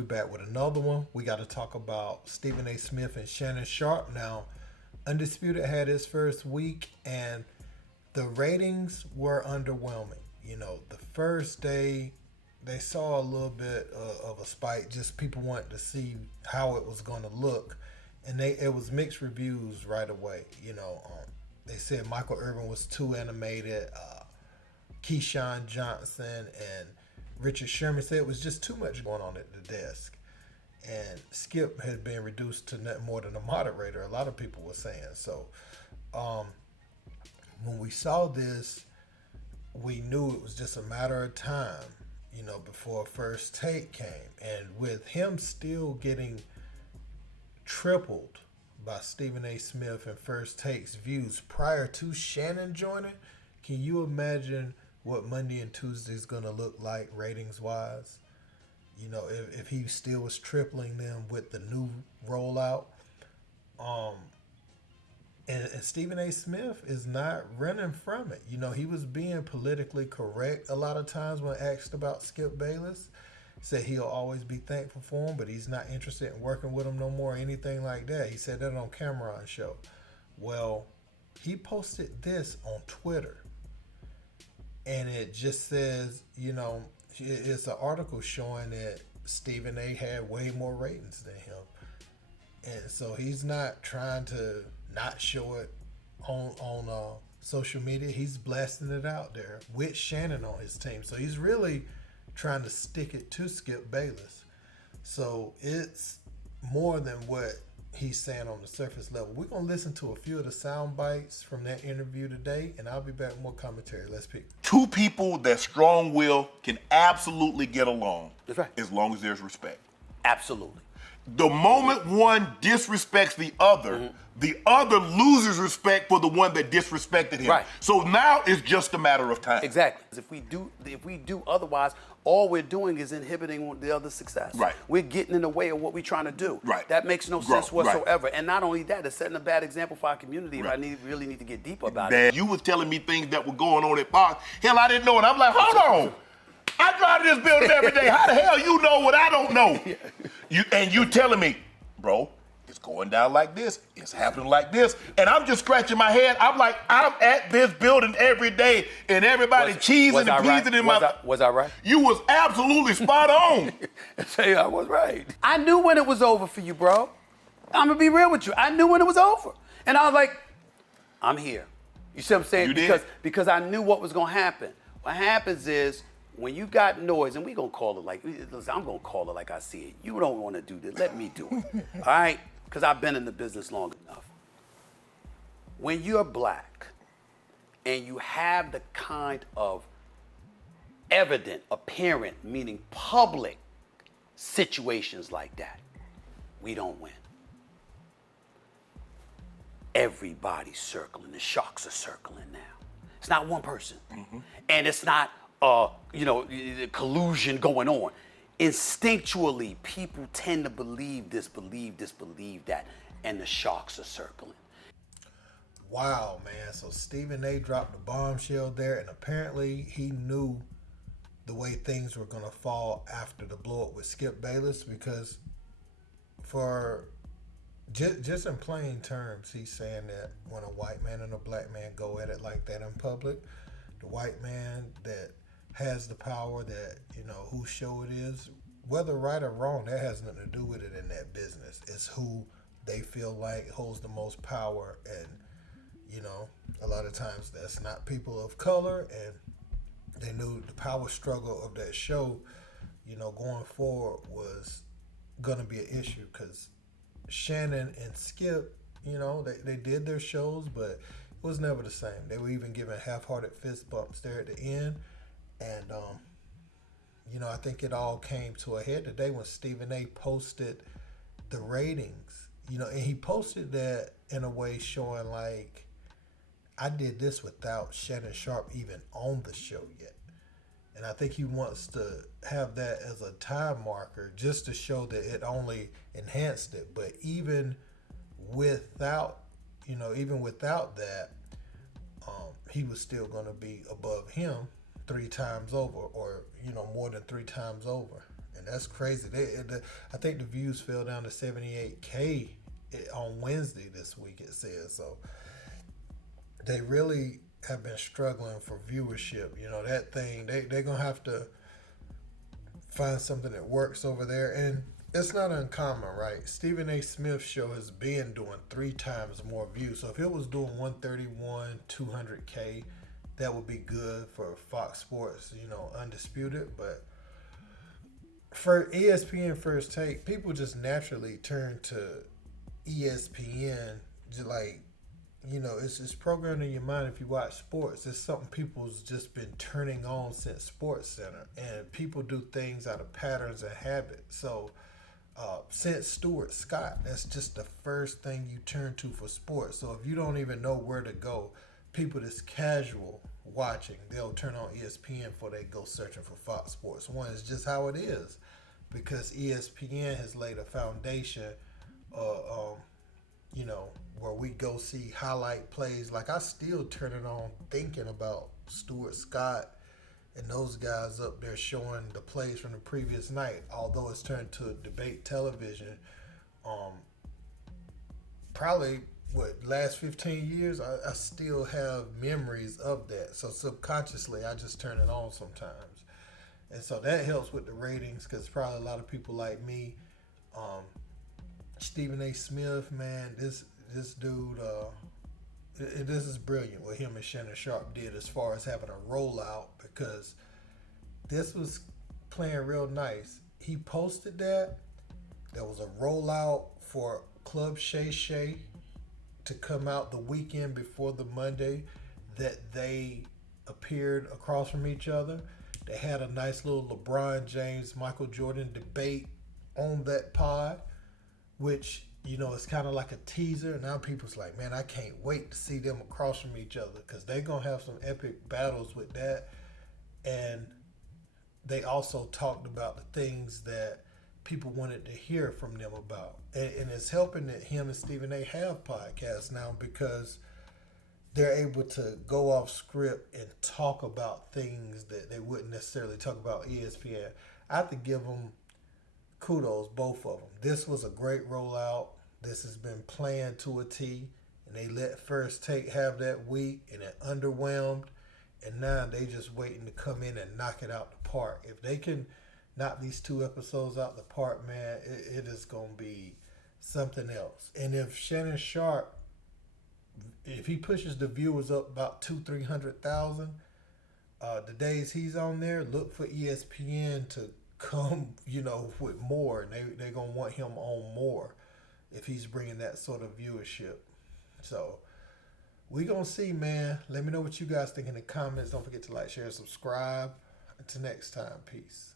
we're back with another one. We got to talk about Stephen A. Smith and Shannon Sharpe. Now, Undisputed had its first week, and the ratings were underwhelming. You know, the first day, they saw a little bit of a spike. Just people wanted to see how it was going to look, and it was mixed reviews right away. You know, they said Michael Irvin was too animated. Keyshawn Johnson and Richard Sherman said it was just too much going on at the desk. And Skip had been reduced to nothing more than a moderator, a lot of people were saying. So when we saw this, we knew it was just a matter of time, you know, before First Take came. And with him still getting tripled by Stephen A. Smith and First Take's views prior to Shannon joining, can you imagine what Monday and Tuesday is going to look like ratings-wise? You know, if he still was tripling them with the new rollout. And Stephen A. Smith is not running from it. You know, he was being politically correct a lot of times when asked about Skip Bayless. Said he'll always be thankful for him, but he's not interested in working with him no more or anything like that. He said that on Cameron's show. Well, he posted this on Twitter. And it just says, you know, it's an article showing that Stephen A. had way more ratings than him. And so he's not trying to not show it on social media. He's blasting it out there with Shannon on his team. So he's really trying to stick it to Skip Bayless. So it's more than what he's saying on the surface level. We're going to listen to a few of the sound bites from that interview today, and I'll be back with more commentary. Let's pick. Two people that strong will can absolutely get along. That's right. As long as there's respect. Absolutely. The moment one disrespects the other loses respect for the one that disrespected him. Right. So now it's just a matter of time. Exactly. If we do otherwise, all we're doing is inhibiting the other's success. Right. We're getting in the way of what we're trying to do. Right. That makes no sense whatsoever. Right. And not only that, it's setting a bad example for our community. Right. If I really need to get deep about Man, it. you was telling me things that were going on at Fox. Hell, I didn't know it. I'm like, hold on. I drive to this building every day. How the hell you know what I don't know? You telling me, bro, it's going down like this. It's happening like this. And I'm just scratching my head. I'm like, I'm at this building every day, and everybody cheesing and pleasing in my... Was I right? You was absolutely spot on. Say I was right. I knew when it was over for you, bro. I'm going to be real with you. I knew when it was over. And I was like, I'm here. You see what I'm saying? You did? Because I knew what was going to happen. What happens is, when you got noise, and we gonna call it like, listen, I'm gonna call it like I see it. You don't wanna do this, let me do it, all right? Because I've been in the business long enough. When you're black and you have the kind of evident, apparent, meaning public situations like that, we don't win. Everybody's circling, the sharks are circling now. It's not one person, and it's not collusion going on. Instinctually, people tend to believe this, believe that, and the sharks are circling. Wow, man. So Stephen A. dropped the bombshell there, and apparently he knew the way things were going to fall after the blow-up with Skip Bayless, because for just in plain terms, he's saying that when a white man and a black man go at it like that in public, the white man that has the power, that, you know, whose show it is, whether right or wrong, that has nothing to do with it in that business. It's who they feel like holds the most power. And, you know, a lot of times that's not people of color. And they knew the power struggle of that show, you know, going forward was going to be an issue, because Shannon and Skip, you know, they did their shows, but it was never the same. They were even giving half-hearted fist bumps there at the end. And, you know, I think it all came to a head today when Stephen A. posted the ratings. You know, and he posted that in a way showing like, I did this without Shannon Sharpe even on the show yet. And I think he wants to have that as a time marker just to show that it only enhanced it. But even without that, he was still going to be above him 3 times over, or, you know, more than 3 times over. and that's crazy. I think the views fell down to 78K on Wednesday this week. It says so. They really have been struggling for viewership. You know, that thing, they're gonna have to find something that works over there. And it's not uncommon, right? Stephen A. Smith's show has been doing 3 times more views. So if it was doing 131, 200K, that would be good for Fox Sports, you know, Undisputed. But for ESPN First Take, people just naturally turn to ESPN, just like, you know, it's programmed in your mind. If you watch sports, it's something people's just been turning on since Sports Center, and people do things out of patterns and habits. So since Stuart Scott, that's just the first thing you turn to for sports. So if you don't even know where to go, people that's casual watching, they'll turn on ESPN before they go searching for Fox Sports 1. It's just how it is, because ESPN has laid a foundation, you know, where we go see highlight plays. Like, I still turn it on thinking about Stuart Scott and those guys up there showing the plays from the previous night. Although it's turned to debate television, probably last 15 years, I still have memories of that. So subconsciously, I just turn it on sometimes, and so that helps with the ratings, because probably a lot of people like me. Stephen A. Smith, man, this dude, this is brilliant what him and Shannon Sharpe did as far as having a rollout, because this was playing real nice. He posted that. There was a rollout for Club Shay Shay to come out the weekend before the Monday that they appeared across from each other. They had a nice little LeBron James, Michael Jordan debate on that pod, which, you know, it's kind of like a teaser. Now people's like, man, I can't wait to see them across from each other, because they're going to have some epic battles with that. And they also talked about the things that people wanted to hear from them about. And it's helping that him and Stephen A. have podcasts now, because they're able to go off script and talk about things that they wouldn't necessarily talk about ESPN. I have to give them kudos, both of them. This was a great rollout. This has been planned to a T, and they let First Take have that week, and it underwhelmed, and now they just waiting to come in and knock it out the park. If they can knock these 2 episodes out the park, man, it is going to be something else. And if Shannon Sharpe, if he pushes the viewers up about 200,000-300,000, the days he's on there, look for ESPN to come, you know, with more, and they're gonna want him on more if he's bringing that sort of viewership. So we gonna see, man. Let me know what you guys think in the comments. Don't forget to like, share, subscribe. Until next time, peace.